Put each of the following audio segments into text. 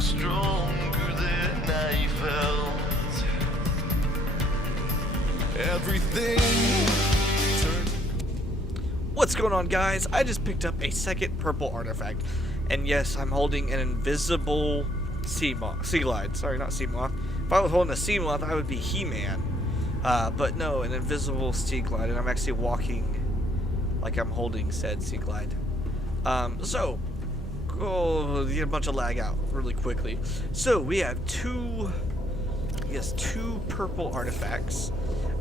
stronger than I felt. Everything turned. What's going on, guys? I just picked up a second purple artifact. And yes, I'm holding an invisible sea glide. Sorry, not sea moth. If I was holding a sea moth, I would be He-Man. But no, an invisible sea glide, and I'm actually walking like I'm holding said sea glide. So, go get a bunch of lag out really quickly. So we have two purple artifacts.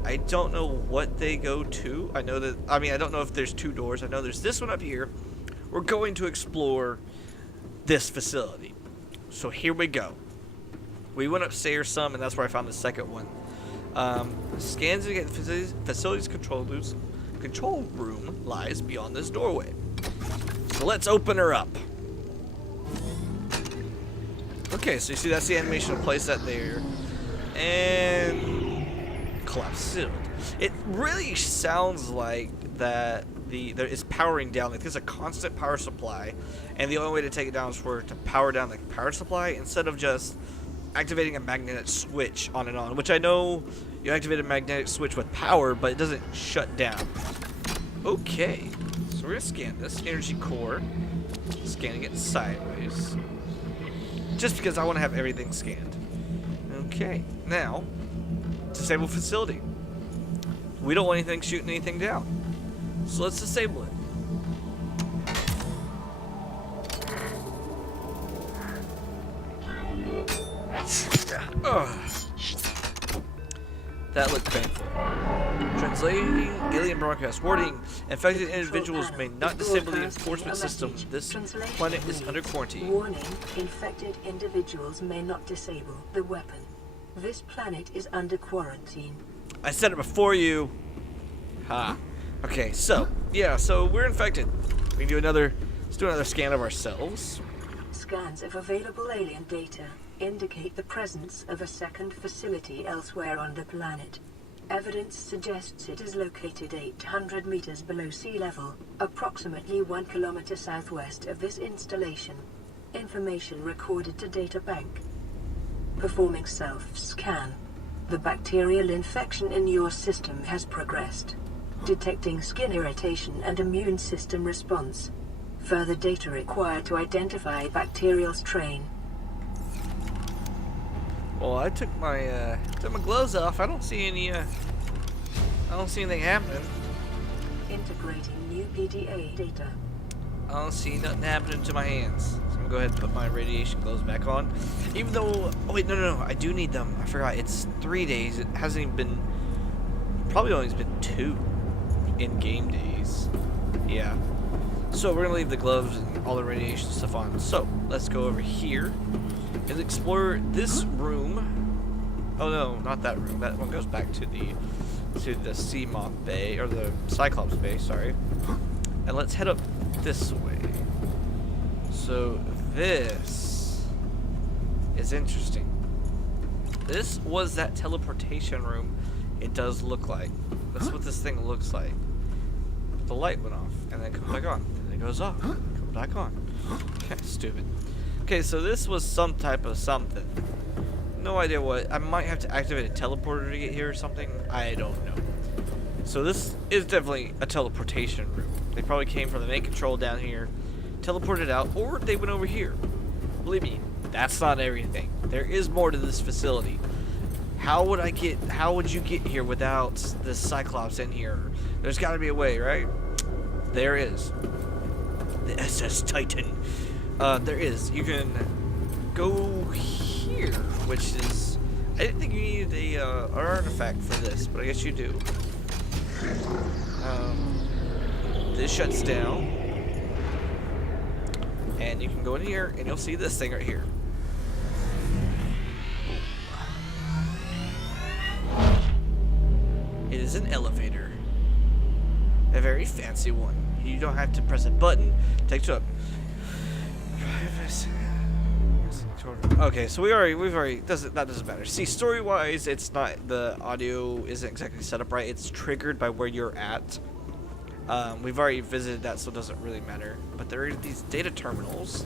I don't know what they go to. I don't know if there's two doors. I know there's this one up here. We're going to explore this facility. So here we go. We went upstairs some, and that's where I found the second one. Scans to get facilities control room lies beyond this doorway. So let's open her up. Okay, so you see that's the animation to place that there. And collapse sealed. It really sounds like that it's powering down. Like there's a constant power supply, and the only way to take it down is for it to power down the power supply instead of just activating a magnetic switch on and on, which I know you activate a magnetic switch with power, but it doesn't shut down. Okay, so we're gonna scan this energy core, scanning it sideways, just because I want to have everything scanned. Okay, now disable facility. We don't want anything shooting anything down, so let's disable it. That looked painful. Translating alien broadcast. Warning: infected individuals may not disable the enforcement system. This planet is under quarantine. Warning: infected individuals may not disable the weapon. This planet is under quarantine. I said it before you. Ha. Okay, so yeah, so we're infected. We can do let's do another scan of ourselves. Scans of available alien data indicate the presence of a second facility elsewhere on the planet. Evidence suggests it is located 800 meters below sea level, approximately 1 kilometer southwest of this installation. Information recorded to data bank. Performing self-scan. The bacterial infection in your system has progressed. Detecting skin irritation and immune system response. Further data required to identify bacterial strain. Well, I took my gloves off. I don't see anything happening. Integrating new PDA data. I don't see nothing happening to my hands. So I'm gonna go ahead and put my radiation gloves back on. Even though, oh wait, no, I do need them. I forgot, it's 3 days. It hasn't even been, probably only been 2 in-game days. Yeah. So we're gonna leave the gloves and all the radiation stuff on. So let's go over here and explore this room. Oh no, not that room. That one goes back to the sea moth bay, or the Cyclops bay, sorry. And let's head up this way. So this is interesting. This was that teleportation room. It does look like. That's what this thing looks like. The light went off and then comes back on. And it goes off. Comes back on. Okay, stupid. Okay, so this was some type of something. No idea what. I might have to activate a teleporter to get here or something. I don't know. So this is definitely a teleportation room. They probably came from the main control down here, teleported out, or they went over here. Believe me, that's not everything. There is more to this facility. How would you get here without the Cyclops in here? There's got to be a way, right? There is. The SS Titan. There is. You can go here, which is. I didn't think you needed an artifact for this, but I guess you do. This shuts down, and you can go in here, and you'll see this thing right here. It is an elevator. A very fancy one. You don't have to press a button. Takes you up. Okay, so that doesn't matter. See, story-wise, it's not, the audio isn't exactly set up right. It's triggered by where you're at. We've already visited that, so it doesn't really matter. But there are these data terminals.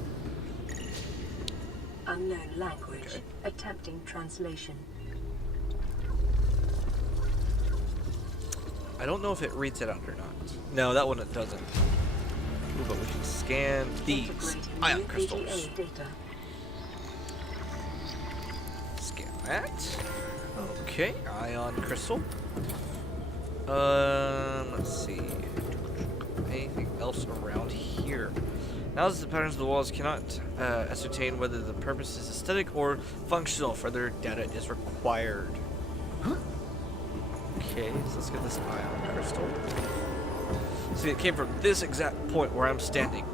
Unknown language. Okay. Attempting translation. I don't know if it reads it out or not. No, that one it doesn't. Ooh, but we can scan these Integrating ion new crystals. PDA data. Scan that. Okay, ion crystal. Let's see. Anything else around here? Now that the patterns of the walls cannot ascertain whether the purpose is aesthetic or functional, further data is required. Okay, so let's get this ion crystal. See, it came from this exact point where I'm standing.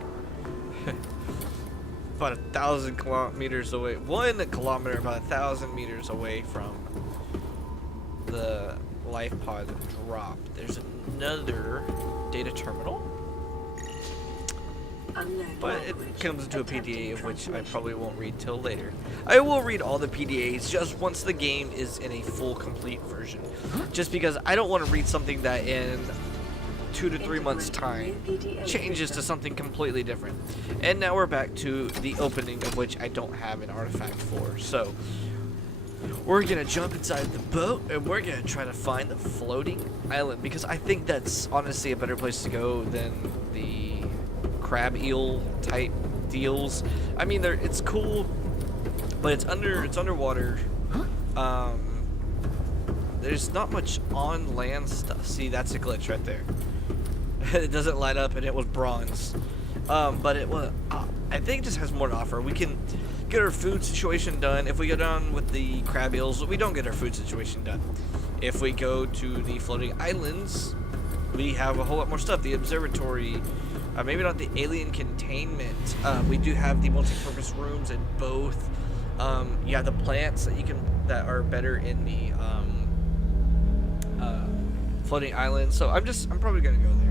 About 1,000 kilometers away. 1 kilometer, about 1,000 meters away from the life pod drop. There's another data terminal. Unknown But it language. comes into a Attempting PDA, of which I translation. probably won't read till later. I will read all the PDAs just once the game is in a full, complete version. Just because I don't want to read something that in 2 to 3 months' time changes to something completely different. And now we're back to the opening, of which I don't have an artifact for. So we're gonna jump inside the boat and we're gonna try to find the floating island, because I think that's honestly a better place to go than the crab eel type deals. I mean, it's cool, but it's underwater. There's not much on land stuff. See, that's a glitch right there. It doesn't light up, and it was bronze. But it was, I think it just has more to offer. We can get our food situation done. If we go down with the crab eels, we don't get our food situation done. If we go to the floating islands, we have a whole lot more stuff. The observatory, maybe not the alien containment. We do have the multi-purpose rooms in both. Yeah, the plants that are better in the floating island. So I'm probably gonna go there.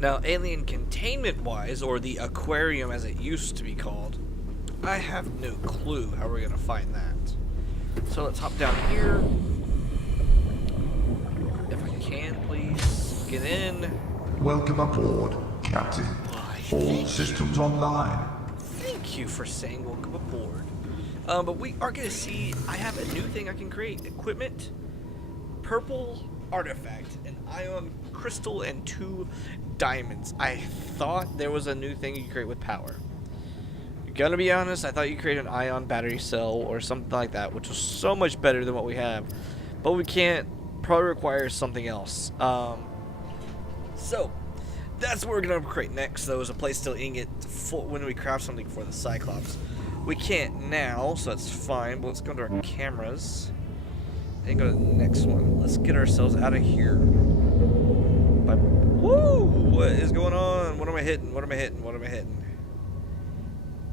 Now, alien containment wise, or the aquarium as it used to be called, I have no clue how we're gonna find that. So let's hop down here. If I can, please get in. Welcome aboard, Captain. All systems online. Thank you for saying welcome aboard. But we are gonna see, I have a new thing I can create. Equipment, purple artifact, an ion crystal, and 2 diamonds. I thought there was a new thing you could create with power. Gonna be honest, I thought you create an ion battery cell or something like that, which was so much better than what we have. But we can't, probably requires something else. So that's what we're gonna create next, though, is a place to ingot when we craft something for the Cyclops. We can't now, so that's fine, but let's go to our cameras and go to the next one. Let's get ourselves out of here. Woo! What is going on? What am I hitting? What am I hitting? What am I hitting?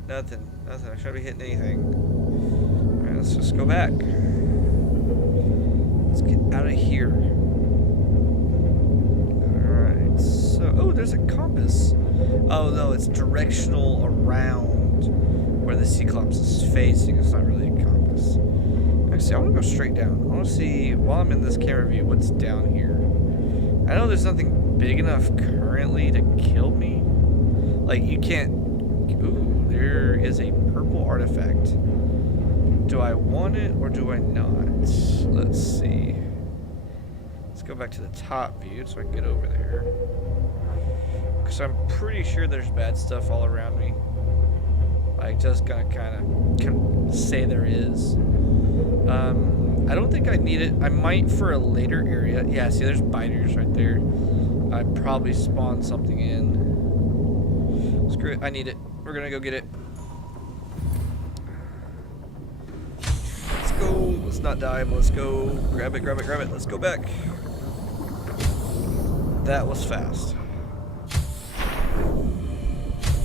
Nothing. Nothing. I shouldn't be hitting anything. Alright, let's just go back. Let's get out of here. Alright, so... Oh, there's a compass. Oh, no, it's directional around where the Cyclops is facing. It's not really a compass. Actually, I want to go straight down. I want to see, while I'm in this camera view, what's down here. I know there's nothing big enough currently to kill me. Like, you can't... Ooh, there is a purple artifact. Do I want it or do I not? Let's see. Let's go back to the top view so I can get over there. Because I'm pretty sure there's bad stuff all around me. Like, just gonna kind of say there is. I don't think I need it. I might for a later area. Yeah, see, there's biters right there. I'd probably spawn something in. Screw it, I need it. We're gonna go get it. Let's go. Let's not dive. Let's go. Grab it, grab it, grab it. Let's go back. That was fast.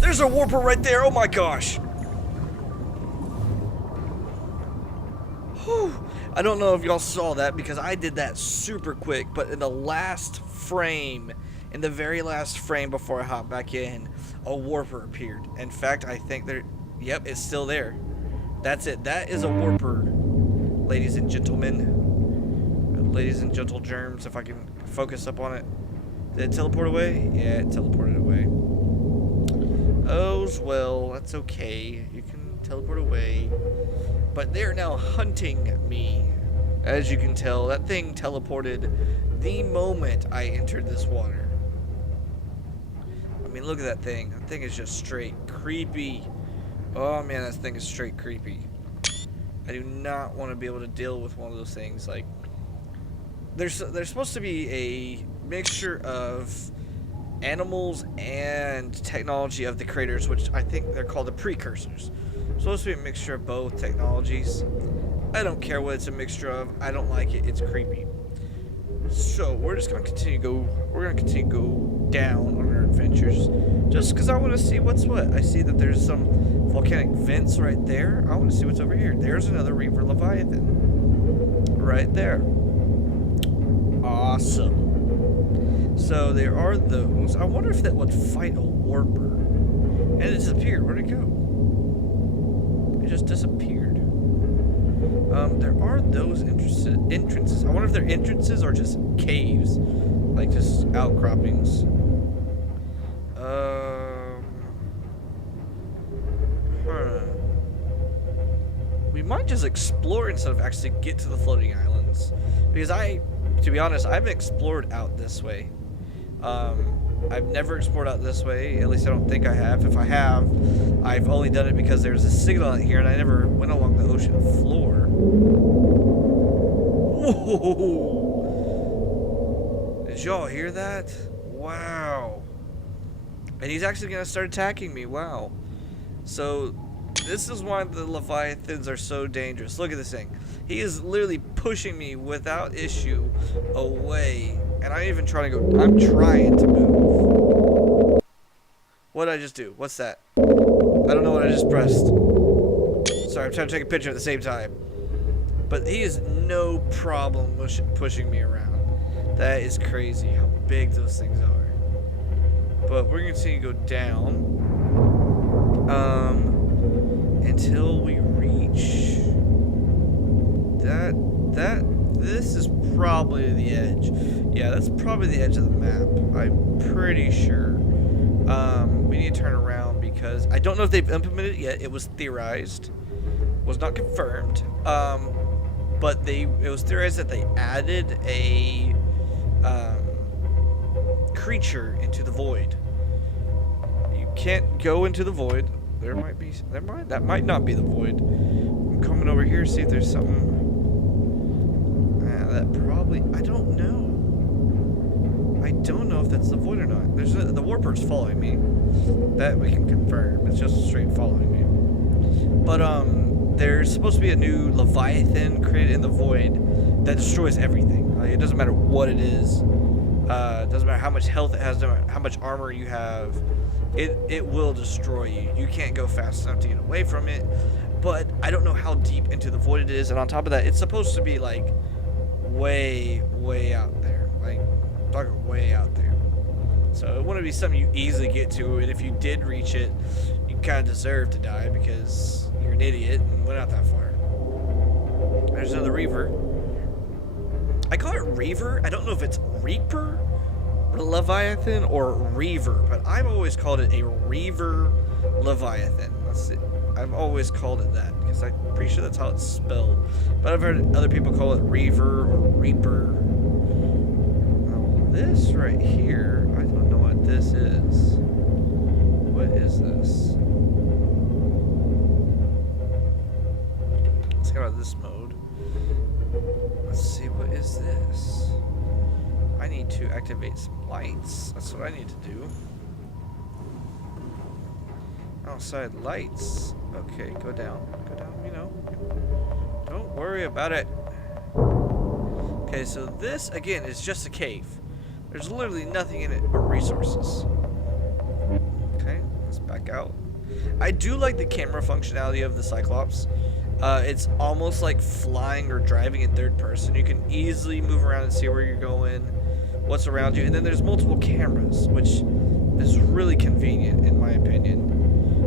There's a warper right there. Oh my gosh. Whew. I don't know if y'all saw that because I did that super quick, but in the last frame, in the very last frame before I hopped back in, a warper appeared. In fact, I think yep, it's still there. That's it. That is a warper, ladies and gentlemen. Ladies and gentle germs, if I can focus up on it. Did it teleport away? Yeah, it teleported away. Oh, all's well. That's okay. You can teleport away. But they're now hunting me. As you can tell, that thing teleported the moment I entered this water. I mean, look at that thing. That thing is just straight creepy. Oh man, that thing is straight creepy. I do not want to be able to deal with one of those things. Like, there's supposed to be a mixture of animals and technology of the creators, which I think they're called the precursors. It's supposed to be a mixture of both technologies. I don't care what it's a mixture of. I don't like it. It's creepy. So we're just gonna continue to go down on our adventures, just because I want to see what's what. I see that there's some volcanic vents right there. I want to see what's over here. There's another Reaver Leviathan right there. Awesome. So there are those. I wonder if that would fight a warper. And it disappeared. Where'd it go? It just disappeared. There are those entrances. I wonder if they're entrances or just caves, like just outcroppings. We might just explore instead of actually get to the floating islands, because to be honest, I've explored out this way. I've never explored out this way. At least I don't think I have. If I have, I've only done it because there's a signal out here, and I never went along the ocean floor. Whoa! Did y'all hear that? Wow! And he's actually gonna start attacking me. Wow! So this is why the Leviathans are so dangerous. Look at this thing. He is literally pushing me without issue away. And I'm even trying to go. I'm trying to move. What did I just do? What's that? I don't know what I just pressed. Sorry, I'm trying to take a picture at the same time. But he is no problem pushing me around. That is crazy how big those things are. But we're going to continue to go down. Until we reach this is probably the edge. Yeah, that's probably the edge of the map. I'm pretty sure. We need to turn around because I don't know if they've implemented it yet. It was theorized, was not confirmed. But it was theorized that they added a creature into the void. You can't go into the void. That might not be the void. I'm coming over here to see if there's something. That probably, I don't know. I don't know if that's the void or not. The warper's following me. That we can confirm. It's just straight following me. But there's supposed to be a new Leviathan created in the void that destroys everything. Like, it doesn't matter what it is. It doesn't matter how much health it has, doesn't matter how much armor you have. It will destroy you. You can't go fast enough to get away from it. But I don't know how deep into the void it is. And on top of that, it's supposed to be like way out there. Like, I'm talking way out there. So it wouldn't be something you easily get to. And if you did reach it, you kind of deserve to die because you're an idiot and went out that far. There's another Reaver. I call it Reaver. I don't know if it's Reaper, Leviathan, or Reaver, but I've always called it a Reaver Leviathan. That's it. I've always called it that because I'm pretty sure that's how it's spelled. But I've heard other people call it Reaver or Reaper. Now, this right here, I don't know what this is. What is this? Let's go out of this mode. Let's see, what is this? I need to activate some lights. That's what I need to do. Outside lights. Okay, go down, you know. Don't worry about it. Okay, so this, again, is just a cave. There's literally nothing in it but resources. Okay, let's back out. I do like the camera functionality of the Cyclops. It's almost like flying or driving in third person. You can easily move around and see where you're going, what's around you. And then there's multiple cameras, which is really convenient in my opinion.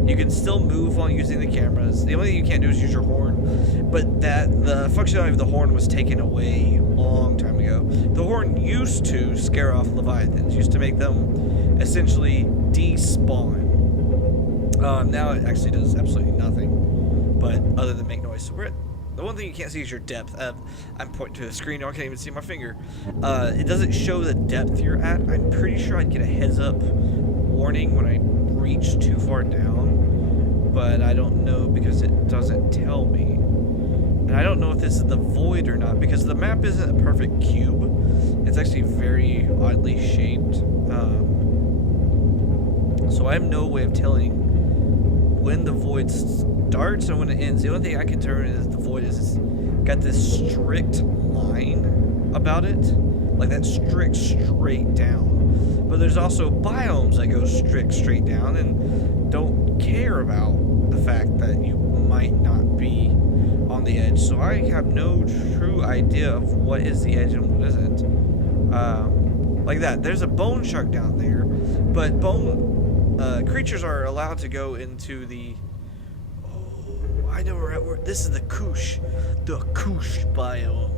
You can still move while using the cameras. The only thing you can't do is use your horn, but the functionality of the horn was taken away a long time ago. The horn used to scare off Leviathans, used to make them essentially despawn. Now it actually does absolutely nothing, but other than make noise. So we're at, the one thing you can't see is your depth. I'm pointing to the screen now, I can't even see my finger. It doesn't show the depth you're at. I'm pretty sure I'd get a heads up warning when I reach too far down, but I don't know because it doesn't tell me. And I don't know if this is the void or not, because the map isn't a perfect cube. It's actually very oddly shaped. So I have no way of telling when the void starts and when it ends. The only thing I can determine is the void is it's got this strict line about it, like that strict straight down. But there's also biomes that go straight down and don't care about the fact that you might not be on the edge. So I have no true idea of what is the edge and what isn't. Like that, there's a bone shark down there, but creatures are allowed to go into the. Oh, I know where this is the Koosh biome.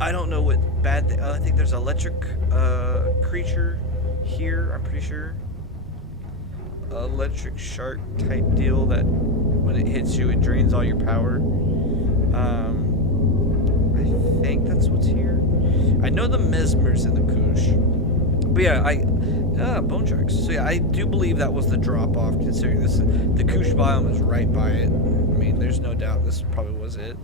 I don't know what bad. I think there's an electric creature here. I'm pretty sure. Electric shark type deal that when it hits you, it drains all your power. I think that's what's here. I know the mesmer's in the Koosh, but yeah, bone sharks. So yeah, I do believe that was the drop off. Considering this, the Koosh biome is right by it. I mean, there's no doubt this probably was it.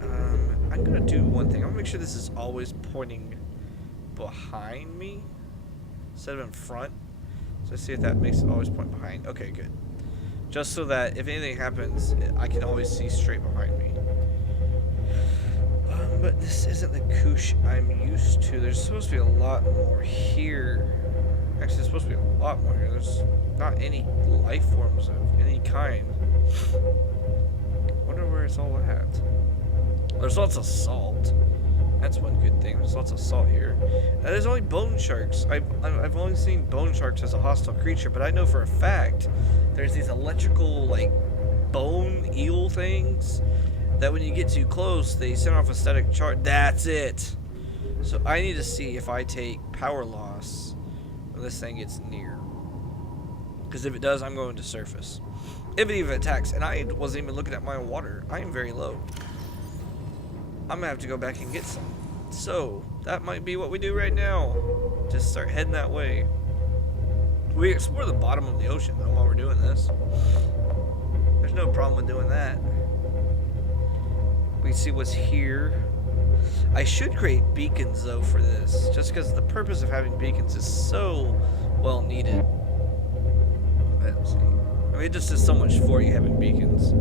I'm gonna do one thing. I'm gonna make sure this is always pointing behind me instead of in front. So see if that makes it always point behind. Okay, good. Just so that if anything happens, I can always see straight behind me. But this isn't the Koosh I'm used to. There's supposed to be a lot more here. Actually, there's supposed to be a lot more here. There's not any life forms of any kind. Wonder where it's all at. There's lots of salt. That's one good thing. There's lots of salt here. And there's only bone sharks. I've only seen bone sharks as a hostile creature, but I know for a fact there's these electrical, like, bone eel things that when you get too close, they send off a static charge. That's it. So I need to see if I take power loss when this thing gets near. Because if it does, I'm going to surface. If it even attacks, and I wasn't even looking at my water. I am very low. I'm gonna have to go back and get some. So that might be what we do right now. Just start heading that way. We explore the bottom of the ocean though while we're doing this. There's no problem with doing that. We can see what's here. I should create beacons though for this, just because the purpose of having beacons is so well needed. Let's see. I mean, it just does so much for you having beacons.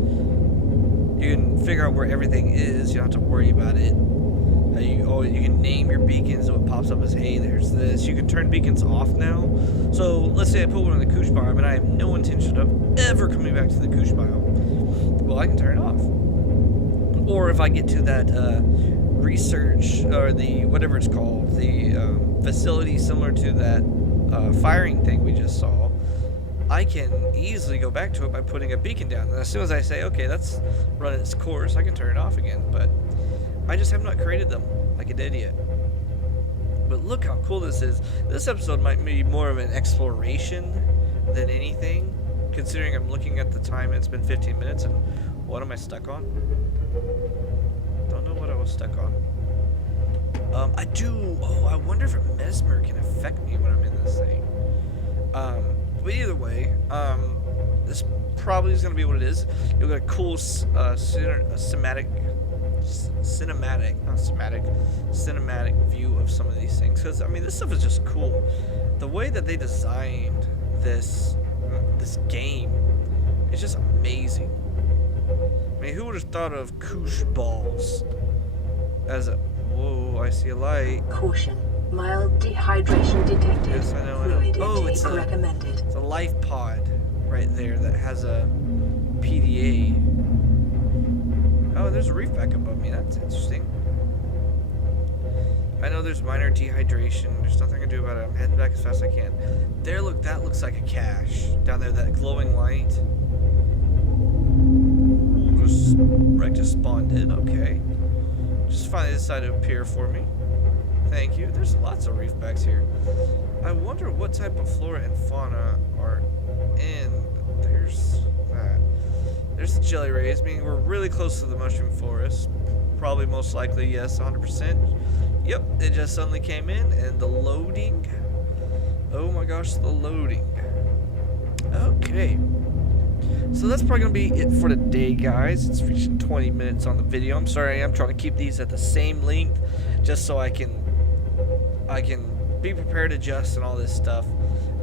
You can figure out where everything is. You don't have to worry about it. You can name your beacons, so it pops up as, hey, there's this. You can turn beacons off now. So let's say I put one in the Koosh biome, and I have no intention of ever coming back to the Koosh biome. Well, I can turn it off. Or if I get to that research, or the, whatever it's called, the facility similar to that firing thing we just saw, I can easily go back to it by putting a beacon down. And as soon as I say, okay, that's run its course, I can turn it off again. But I just have not created them like an idiot. But look how cool this is. This episode might be more of an exploration than anything, considering I'm looking at the time. It's been 15 minutes, and what am I stuck on? Don't know what I was stuck on. I wonder if a mesmer can affect me when I'm in this thing. But either way, this probably is going to be what it is. You'll get a cool cinematic view of some of these things. Because, I mean, this stuff is just cool. The way that they designed this game is just amazing. I mean, who would have thought of Koosh balls as a... Whoa, I see a light. Caution. Mild dehydration detected. Yes, I know. Fluid Oh, intake recommended. It's a life pod right there that has a PDA. Oh, there's a reef back above me. That's interesting. I know there's minor dehydration. There's nothing I can do about it. I'm heading back as fast as I can. There, look, that looks like a cache. Down there, that glowing light. Wreck just spawned in. Okay. Just finally decided to appear for me. Thank you. There's lots of reefbacks here. I wonder what type of flora and fauna are in jelly rays, meaning we're really close to the mushroom forest. Probably most likely, yes, 100%. Yep, it just suddenly came in, and the loading. Oh my gosh, the loading. Okay. So that's probably going to be it for today, guys. It's reaching 20 minutes on the video. I'm sorry, I'm trying to keep these at the same length just so I can be prepared to adjust and all this stuff.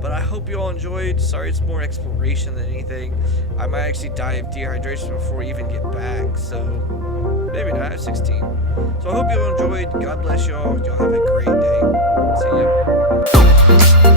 But I hope you all enjoyed. Sorry it's more exploration than anything. I might actually die of dehydration before we even get back. So maybe not. I have 16. So I hope you all enjoyed. God bless y'all. Y'all have a great day. See ya.